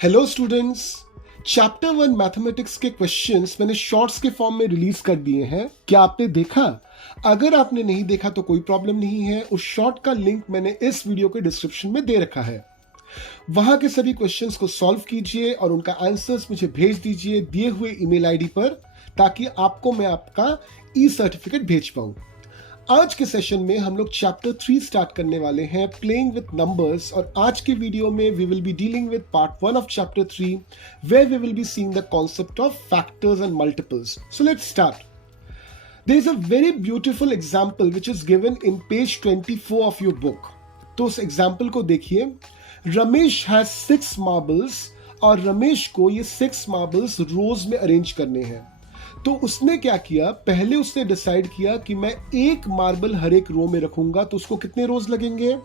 Hello students. Chapter 1 mathematics के questions मैंने shorts के फॉर्म में रिलीज कर दिए हैं। क्या आपने देखा? अगर आपने नहीं देखा तो कोई प्रॉब्लम नहीं है, उस शॉर्ट का लिंक मैंने इस वीडियो के डिस्क्रिप्शन में दे रखा है। वहां के सभी क्वेश्चंस को सॉल्व कीजिए और उनका आंसर्स मुझे भेज दीजिए दिए हुए ईमेल आईडी पर, ताकि आपको मैं आपका ई सर्टिफिकेट भेज पाऊं। आज के सेशन में हम लोग चैप्टर 3 स्टार्ट करने वाले हैं, प्लेइंग विद नंबर्स। और आज के वीडियो में we will be dealing with part 1 of chapter 3, where we will be seeing the concept of factors and multiples. So let's start. There is a very beautiful example which is given in page 24 of your book. तो उस example को देखिए। Ramesh has 6 marbles और रमेश को ये 6 marbles रोज में arrange करने हैं। तो उसने क्या किया, पहले उसने डिसाइड किया कि मैं एक मार्बल हर एक रो में रखूंगा। तो उसको कितने रोज लगेंगे?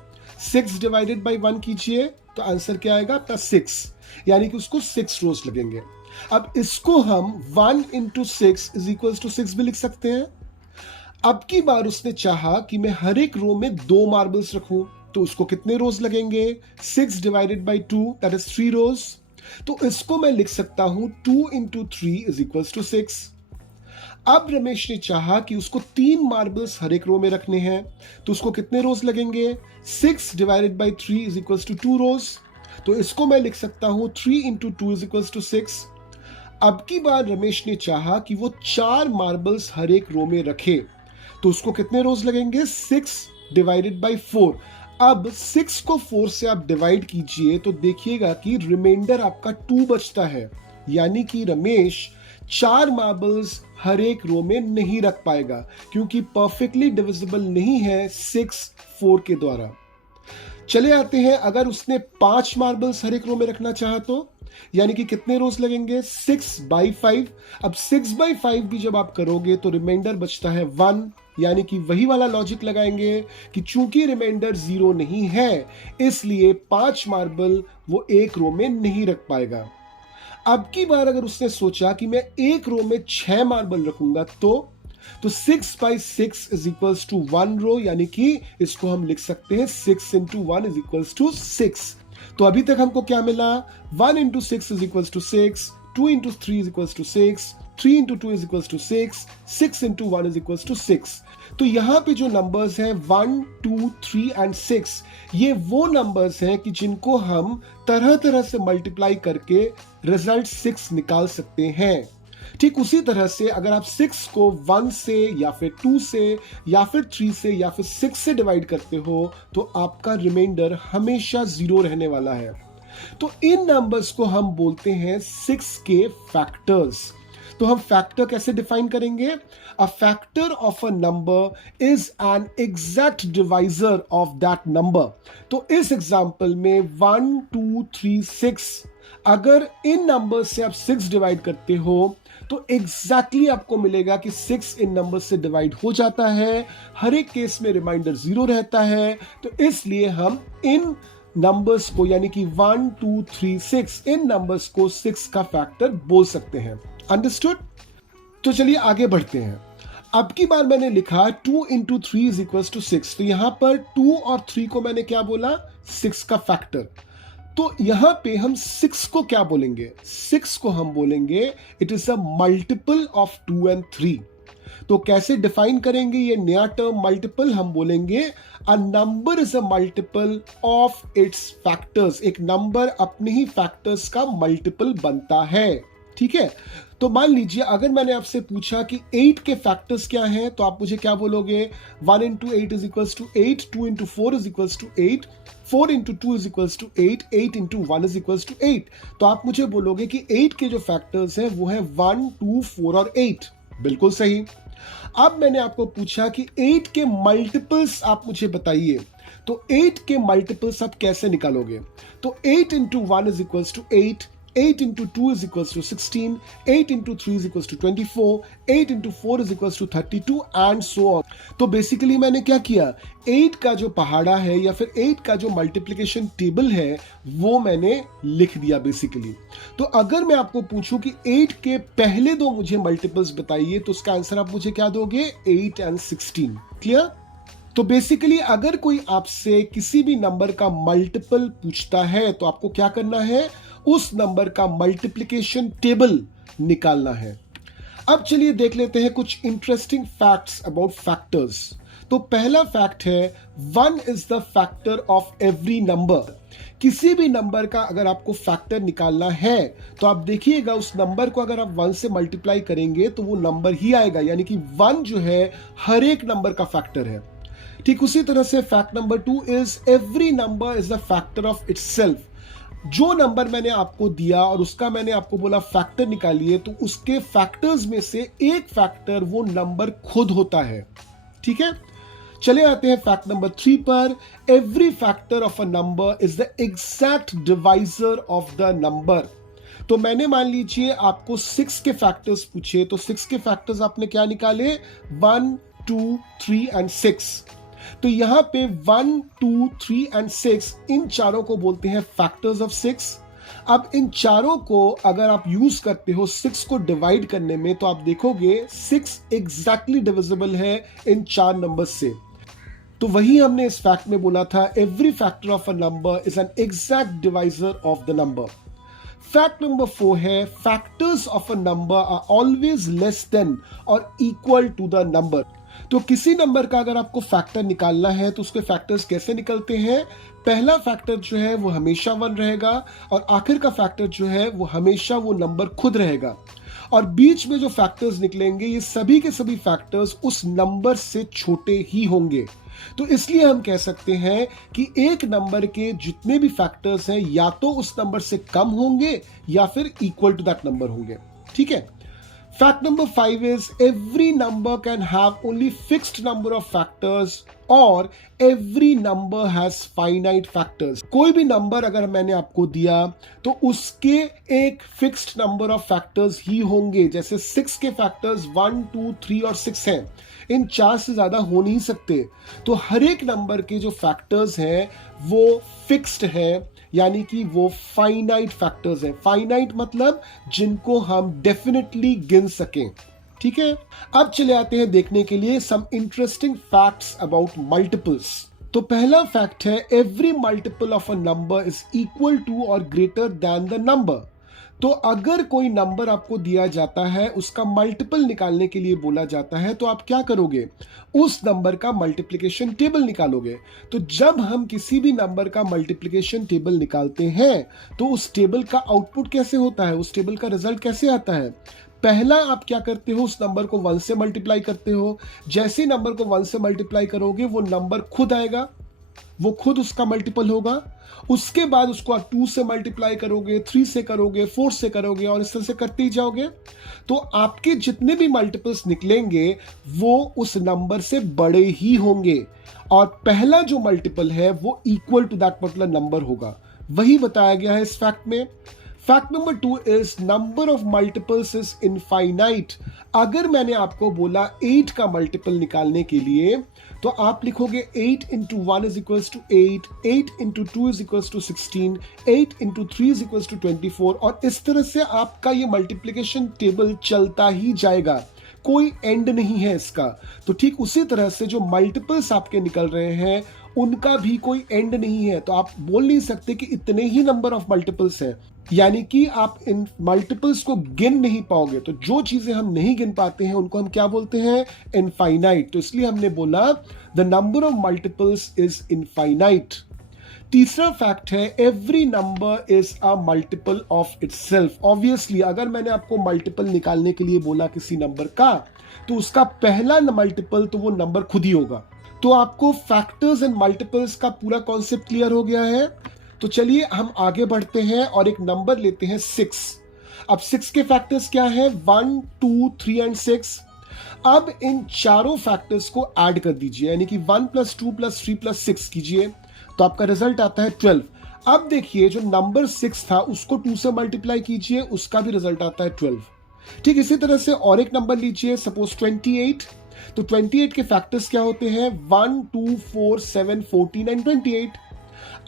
6 डिवाइडेड बाई 1 कीजिए तो आंसर क्या आएगा आपका 6, यानी कि उसको 6 रोज लगेंगे। अब इसको हम 1 इंटू 6 इज इक्वल टू 6 भी लिख सकते हैं। अब की बार उसने चाहा कि मैं हर एक रो में 2 मार्बल्स रखूं, तो उसको कितने रोज लगेंगे? 6 डिवाइडेड बाई 2 दैट इज 3 रोज। तो इसको मैं लिख सकता हूं 2 इंटू 3 इज इक्वल टू 6। अब रमेश ने चाहा कि उसको 3 मार्बल्स हर एक रो में रखने हैं, तो उसको कितने रोज लगेंगे? 6 divided by 3 is equal to 2 rose. तो इसको मैं लिख सकता हूं 3 इंटू 2 इज इक्वल टू 6। अब की बार रमेश ने चाहा कि वो 4 मार्बल्स हर एक रो में रखे, तो उसको कितने रोज लगेंगे? 6 डिवाइडेड बाई 4। अब 6 को 4 से आप डिवाइड कीजिए तो देखिएगा कि रिमाइंडर आपका 2 बचता है, यानी कि रमेश 4 मार्बल्स हर एक रो में नहीं रख पाएगा, क्योंकि परफेक्टली डिविजिबल नहीं है 6 4 के द्वारा। चले आते हैं, अगर उसने 5 मार्बल्स हर एक रो में रखना चाहा तो यानी कि कितने रोज लगेंगे? 6 बाई 5। अब 6 बाई 5 भी जब आप करोगे तो रिमाइंडर बचता है 1, यानी कि वही वाला लॉजिक लगाएंगे कि चूंकि रिमाइंडर 0 नहीं है, इसलिए 5 मार्बल वो एक रो में नहीं रख पाएगा। अब की बार अगर उसने सोचा कि मैं एक रो में 6 मार्बल रखूंगा, तो 6 बाई 6 इज इक्वल्स टू 1 रो, यानी कि इसको हम लिख सकते हैं 6 इंटू 1 इज इक्वल्स टू 6। तो अभी तक हमको क्या मिला? 1 into 6 is equals to 6, 2 into 3 is equals to 6, 3 into 2 is equals to 6, 6 into 1 is equals to 6। तो यहां पे जो नंबर्स हैं 1, 2, 3 एंड 6, ये वो नंबर्स हैं कि जिनको हम तरह तरह से मल्टीप्लाई करके रिजल्ट 6 निकाल सकते हैं। ठीक उसी तरह से अगर आप 6 को 1 से या फिर 2 से या फिर 3 से या फिर 6 से डिवाइड करते हो, तो आपका रिमाइंडर हमेशा 0 रहने वाला है। तो इन नंबर्स को हम बोलते हैं 6 के फैक्टर्स। तो हम फैक्टर कैसे डिफाइन करेंगे? A factor of a number is an exact divisor of that number. तो इस एग्जांपल में 1 2 3 6, अगर इन नंबर से आप 6 डिवाइड करते हो तो एग्जैक्टली आपको मिलेगा कि 6 इन नंबर से डिवाइड हो जाता है। हर एक केस में रिमाइंडर 0 रहता है। तो इसलिए हम इन नंबर्स को, यानी कि 1 2 3 6, इन नंबर्स को 6 का फैक्टर बोल सकते हैं। अंडरस्टूड? तो चलिए आगे बढ़ते हैं। अब की बार मैंने लिखा 2 इंटू 3 इज इक्वल टू 6। तो यहां पर 2 और 3 को मैंने क्या बोला? 6 का फैक्टर। तो यहां पे हम 6 को क्या बोलेंगे? 6 को हम बोलेंगे it is a multiple of 2 and 3। तो कैसे डिफाइन करेंगे ये नया टर्म मल्टीपल? हम बोलेंगे अ number is a multiple of its factors. एक नंबर अपने ही फैक्टर्स का मल्टीपल बनता है। ठीक है? तो मान लीजिए अगर मैंने आपसे पूछा कि 8 के फैक्टर्स क्या हैं, तो आप मुझे क्या बोलोगे? 1 into 8 is equals to 8, 2 into 4 is equals to 8, 4 into 2 is equals to 8, 8 into 1 is equals to 8। तो आप मुझे बोलोगे कि 8 के जो फैक्टर्स हैं वो है 1, 2, 4 और 8। बिल्कुल सही। अब मैंने आपको पूछा कि 8 के मल्टीपल्स आप मुझे बताइए। तो 8 के मल्टीपल्स आप कैसे निकालोगे? तो 8 into 1 is equals to 8, 8 into 2 is equals to 16, 8 into 3 is equals to 24, 8 into 4 is equals to 32 and so on। तो बेसिकली मैंने क्या किया? 8 का जो पहाड़ा है या फिर 8 का जो मल्टीप्लिकेशन टेबल है वो मैंने लिख दिया बेसिकली। तो अगर मैं आपको पूछूं कि 8 के पहले दो मुझे मल्टीपल्स बताइए, तो उसका आंसर आप मुझे क्या दोगे? 8 and 16। क्लियर? तो बेसिकली अगर कोई आपसे किसी भी नंबर का मल्टीपल पूछता है तो आपको क्या करना है? उस नंबर का मल्टीप्लिकेशन टेबल निकालना है। अब चलिए देख लेते हैं कुछ इंटरेस्टिंग फैक्ट्स अबाउट फैक्टर्स। तो पहला फैक्ट है 1 is the factor of every number. किसी भी नंबर का अगर आपको फैक्टर निकालना है तो आप देखिएगा उस नंबर को अगर आप 1 से मल्टीप्लाई करेंगे तो वो नंबर ही आएगा, यानी कि 1 जो है हर एक नंबर का फैक्टर है। ठीक उसी तरह से fact number 2 is every number is the factor of itself. जो नंबर मैंने आपको दिया और उसका मैंने आपको बोला फैक्टर निकालिए, तो उसके फैक्टर्स में से एक फैक्टर वो नंबर खुद होता है। ठीक है, चले आते हैं फैक्ट नंबर 3 पर। Every factor of a number is the exact divisor of the number. तो मैंने मान लीजिए आपको 6 के फैक्टर्स पूछे, तो 6 के फैक्टर्स आपने क्या निकाले, 1 2 3 एंड 6। तो यहां पे 1 2 3 एंड 6 इन चारों को बोलते हैं फैक्टर्स ऑफ 6। अब इन चारों को अगर आप यूज करते हो 6 को डिवाइड करने में, तो आप देखोगे 6 एग्जैक्टली डिविजिबल है इन 4 नंबर से। तो वही हमने इस फैक्ट में बोला था, every factor of a number is an exact divisor of the number. Fact number 4 है factors of a number are always less than और इक्वल टू द नंबर। तो किसी नंबर का अगर आपको फैक्टर निकालना है तो उसके फैक्टर्स कैसे निकलते हैं। पहला फैक्टर जो है वो हमेशा 1 रहेगा और आखिर का फैक्टर जो है वो हमेशा वो नंबर खुद रहेगा, और बीच में जो फैक्टर्स निकलेंगे ये सभी के सभी फैक्टर्स उस नंबर से छोटे ही होंगे। तो इसलिए हम कह सकते हैं कि एक नंबर के जितने भी फैक्टर्स हैं या तो उस नंबर से कम होंगे या फिर इक्वल टू दैट नंबर होंगे। ठीक है, fact number 5 is every number can have only fixed number of factors और every number has finite factors। कोई भी नंबर अगर मैंने आपको दिया तो उसके एक फिक्स्ड नंबर ऑफ फैक्टर्स ही होंगे। जैसे 6 के फैक्टर्स 1 2 3 और 6 हैं, इन 4 से ज्यादा हो नहीं सकते। तो हर एक नंबर के जो फैक्टर्स हैं वो फिक्स्ड है, यानी कि वो फाइनाइट फैक्टर्स हैं। फाइनाइट मतलब जिनको हम डेफिनेटली गिन सकें। ठीक है, अब चले आते हैं देखने के लिए some interesting facts about multiples. तो पहला फैक्ट है every multiple of a number is equal to और ग्रेटर देन द नंबर। तो अगर कोई नंबर आपको दिया जाता है, उसका मल्टीपल निकालने के लिए बोला जाता है, तो आप क्या करोगे, उस नंबर का मल्टीप्लिकेशन टेबल निकालोगे। तो जब हम किसी भी नंबर का मल्टीप्लिकेशन टेबल निकालते हैं तो उस टेबल का आउटपुट कैसे होता है, उस टेबल का रिजल्ट कैसे आता है। पहला आप क्या करते हो, उस नंबर को 1 से मल्टीप्लाई करते हो। जैसे नंबर को 1 से मल्टीप्लाई करोगे वो नंबर खुद आएगा, वो खुद उसका मल्टीपल होगा। उसके बाद उसको आप 2 से मल्टीप्लाई करोगे, 3 से करोगे, 4 से करोगे और इस तरह से करते ही जाओगे। तो आपके जितने भी मल्टीपल्स निकलेंगे वो उस नंबर से बड़े ही होंगे और पहला जो मल्टीपल है वो equal to that particular number होगा। वही बताया गया है इस फैक्ट में। Fact number 2 is number of multiples is infinite. अगर मैंने आपको बोला 8 का मल्टीपल निकालने के लिए तो आप लिखोगे 8 into 1 is equals to 8, 8 into 2 is equals to 16, 8 into 3 is equals to 24 और इस तरह से आपका ये मल्टीप्लिकेशन टेबल चलता ही जाएगा, कोई एंड नहीं है इसका। तो ठीक उसी तरह से जो मल्टीपल्स आपके निकल रहे हैं उनका भी कोई एंड नहीं है। तो आप बोल नहीं सकते कि इतने ही नंबर ऑफ मल्टीपल्स हैं, यानी कि आप इन मल्टीपल्स को गिन नहीं पाओगे। तो जो चीजें हम नहीं गिन पाते हैं उनको हम क्या बोलते हैं, इनफाइनाइट। तो इसलिए हमने बोला the number of multiples is infinite. तीसरा फैक्ट है every number is a multiple of itself. Obviously अगर मैंने आपको मल्टीपल निकालने के लिए बोला किसी नंबर का, तो उसका पहला मल्टीपल तो वो नंबर खुद ही होगा। तो आपको फैक्टर्स एंड मल्टीपल्स का पूरा कॉन्सेप्ट क्लियर हो गया है। तो चलिए हम आगे बढ़ते हैं और एक नंबर लेते हैं 6। अब 6 के फैक्टर्स क्या है, 1 2 3 एंड 6। अब इन चारों फैक्टर्स को ऐड कर दीजिए, यानी कि 1 + 2 + 3 + 6 कीजिए, तो आपका रिजल्ट आता है 12। अब देखिए जो नंबर 6 था उसको 2 से मल्टीप्लाई कीजिए, उसका भी रिजल्ट आता है 12। ठीक इसी तरह से और एक नंबर लीजिए, सपोज 28। तो 28 के फैक्टर्स क्या होते हैं, 1 2 4 7 14 एंड 28।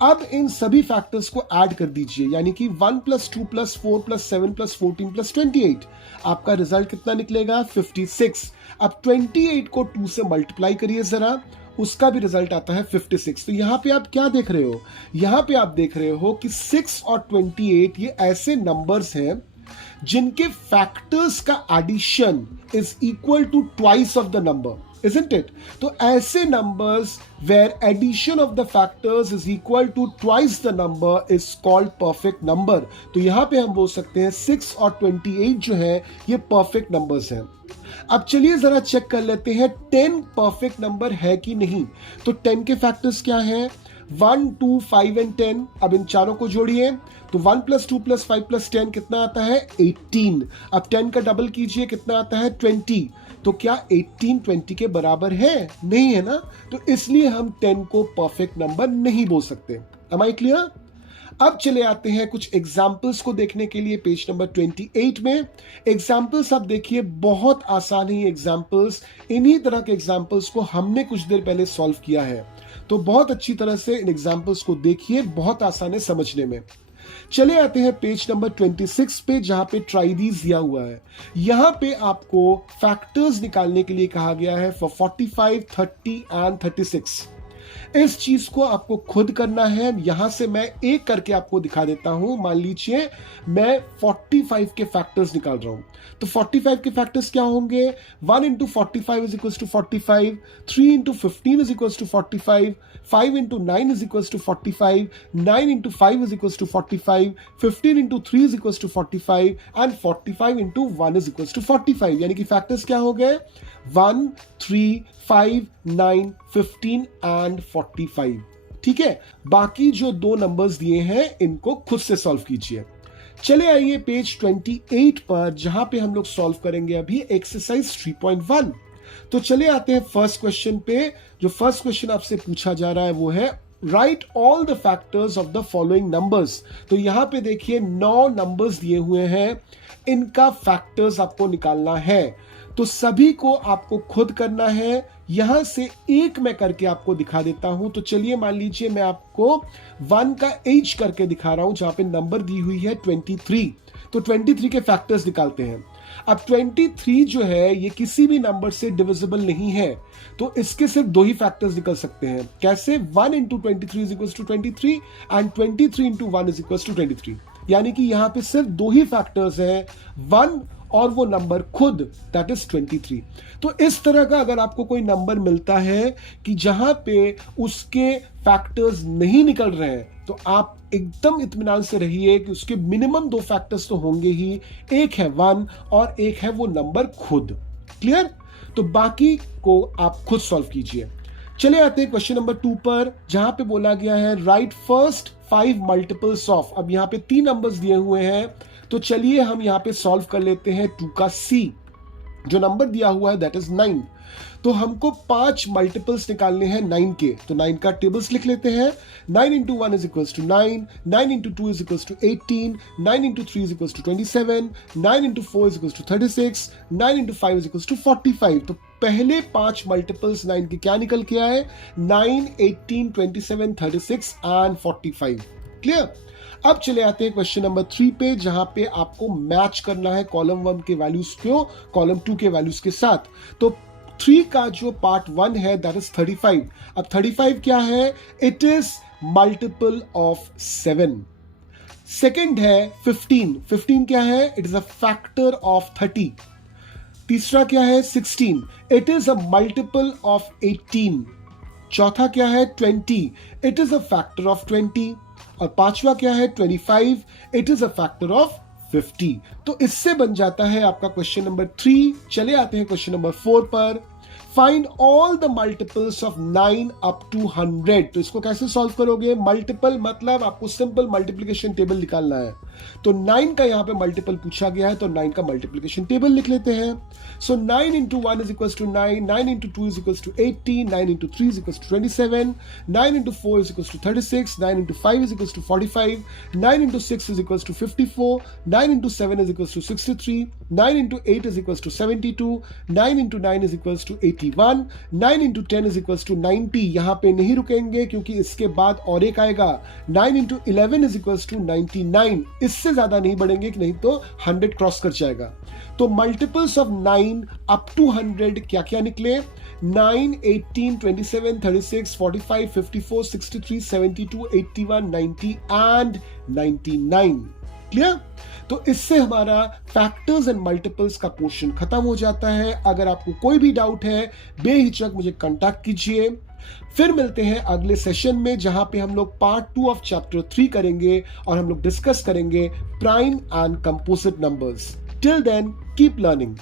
अब इन सभी फैक्टर्स को ऐड कर दीजिए, यानी कि 1 + 2 + 4 + 7 + 14 + 28। आपका रिजल्ट कितना निकलेगा, 56। अब 28 को 2 से मल्टीप्लाई करिए जरा, उसका भी रिजल्ट आता है 56। तो यहां पे आप क्या देख रहे हो, यहां पे आप देख रहे हो कि 6 और 28 ये ऐसे नंबर्स हैं जिनके फैक्टर्स का addition is equal to twice of the number, isn't it? तो ऐसे numbers where addition of the factors is equal to twice the number is called perfect number। तो यहां पे हम बोल सकते हैं 6 और 28 जो है ये perfect numbers हैं। अब चलिए जरा चेक कर लेते हैं 10 perfect number है कि नहीं। तो 10 के फैक्टर्स क्या हैं? 1, 2, 5 एंड 10। अब इन चारों को जोड़िए तो 1 + 2 + 5 + 10 कितना आता है? 18। अब 10 का डबल कीजिए, कितना आता है? 20। तो क्या 18 20 के बराबर है? नहीं है ना, तो इसलिए हम 10 को परफेक्ट नंबर नहीं बोल सकते। Am I clear? अब चले आते हैं कुछ एग्जाम्पल्स को देखने के लिए पेज नंबर 28 में। एग्जाम्पल्स आप देखिए, बहुत आसान है एग्जाम्पल्स। इन्हीं तरह के एग्जाम्पल्स को हमने कुछ देर पहले सॉल्व किया है, तो बहुत अच्छी तरह से इन एग्जाम्पल्स को देखिए, बहुत आसान है समझने में। चले आते हैं पेज नंबर 26 पे, जहां पे ट्राई दीज दिया हुआ है। यहां पे आपको फैक्टर्स निकालने के लिए कहा गया है फॉर 45, 30 एंड 36। इस चीज को आपको खुद करना है। यहां से मैं एक करके आपको दिखा देता हूं। मान लीजिए मैं 45 के फैक्टर्स निकाल रहा हूं, तो 45 के फैक्टर्स क्या होंगे? 1 × 45 = 45, 3 × 15 = 45, 5 × 9 = 45, 9 × 5 = 45, 15 × 3 = 45 एंड 45 × 1 = 45। यानी कि फैक्टर्स क्या हो गए? 1, 3, 5, 9, 15 एंड 45। ठीक है, बाकी जो दो नंबर्स दिए हैं इनको खुद से सॉल्व कीजिए। चले आइए पेज 28 पर, जहां पे हम लोग सॉल्व करेंगे अभी एक्सरसाइज 3.1। तो चले आते हैं फर्स्ट क्वेश्चन पे। जो फर्स्ट क्वेश्चन आपसे पूछा जा रहा है वो है right all the factors of the following numbers. तो यहां पे देखिए 9 नंबर्स दिए हुए हैं, इनका फैक्टर्स आपको निकालना है। तो सभी को आपको खुद करना है। यहां से एक मैं करके आपको दिखा देता हूं। तो चलिए मान लीजिए मैं आपको 1 का एज करके दिखा रहा हूं, जहां पे नंबर दी हुई है 23। तो 23 के फैक्टर्स निकालते हैं। अब 23 जो है ये किसी भी नंबर से डिविजिबल नहीं है, तो इसके सिर्फ दो ही फैक्टर्स निकल सकते हैं। कैसे? 1 × 23 = 23 एंड 23 × 1 = 23। यानी कि यहां पे सिर्फ दो ही फैक्टर्स हैं, 1 और वो नंबर खुद, दैट इज 23। तो इस तरह का अगर आपको कोई नंबर मिलता है कि जहां पे उसके फैक्टर्स नहीं निकल रहे हैं, तो आप एकदम इत्मीनान से रहिए कि उसके मिनिमम 2 फैक्टर्स तो होंगे ही। एक है 1 और एक है वो नंबर खुद। क्लियर? तो बाकी को आप खुद सॉल्व कीजिए। चले आते हैं क्वेश्चन नंबर 2 पर, जहां पे बोला गया है राइट फर्स्ट 5 मल्टीपल्स ऑफ। अब यहां पे 3 नंबर्स दिए हुए हैं, तो चलिए हम यहां पे सॉल्व कर लेते हैं 2 का C। जो नंबर दिया हुआ है दैट इज 9। तो हमको 5 मल्टीपल्स निकालने हैं 9 के। तो 9 का टेबल्स लिख लेते हैं। 9 × 1 = 9, 9 × 2 = 18, 9 × 3 = 27, 9 × 4 = 36, 9 × 5 = 45। तो पहले 5 मल्टीपल्स 9 के क्या निकल के आए? 9, 18, 27, 36 एंड 45। क्लियर? अब चले आते हैं क्वेश्चन नंबर 3 पे, जहां पे आपको मैच करना है कॉलम 1 के वैल्यूज को कॉलम 2 के वैल्यूज के साथ। तो 3 का जो पार्ट 1 है दैट इज 35। अब 35 क्या है? It is multiple of 7। Second है 15। 15 क्या है? It is a factor of 30। तीसरा क्या है? 16। It is a multiple of 18। चौथा क्या है? 20। It is a factor of 20। और पांचवा क्या है? 25। It is a factor of 50। तो इससे बन जाता है आपका क्वेश्चन नंबर 3। चले आते हैं क्वेश्चन नंबर 4 पर। Find all the multiples of 9 up to 100। तो इसको कैसे सॉल्व करोगे? मल्टीपल मतलब आपको सिंपल मल्टीप्लिकेशन टेबल निकालना है। तो 9 का यहां पे मल्टीपल पूछा गया है, तो 9 का मल्टीप्लिकेशन टेबल लिख लेते हैं। सो 9 × 1 = 9, 9 × 2 = 18, 9 × 3 = 27, 9 × 4 = 36, 9 × 5 = 45, 9 × 6 = 54, 9 × 7 = 63, 9 × 8 = 72, 9 × 9 = 81, 9 × 10 = 90। यहां पे नहीं रुकेंगे क्योंकि इसके बाद और एक आएगा। 9 × 11 = 99। इससे ज्यादा नहीं बढ़ेंगे कि नहीं तो 100 क्रॉस कर जाएगा। तो मल्टीपल्स ऑफ 9 अप टू 100 क्या क्या निकले? 9, 18, 27, 36, 45, 54, 63, 72, 81, 90 एंड 99। क्लियर? तो इससे हमारा फैक्टर्स एंड मल्टीपल्स का पोर्शन खत्म हो जाता है। अगर आपको कोई भी डाउट है बेहिचक मुझे कांटेक्ट कीजिए। फिर मिलते हैं अगले सेशन में, जहां पे हम लोग पार्ट 2 ऑफ चैप्टर 3 करेंगे और हम लोग डिस्कस करेंगे prime and composite numbers. Till then keep learning.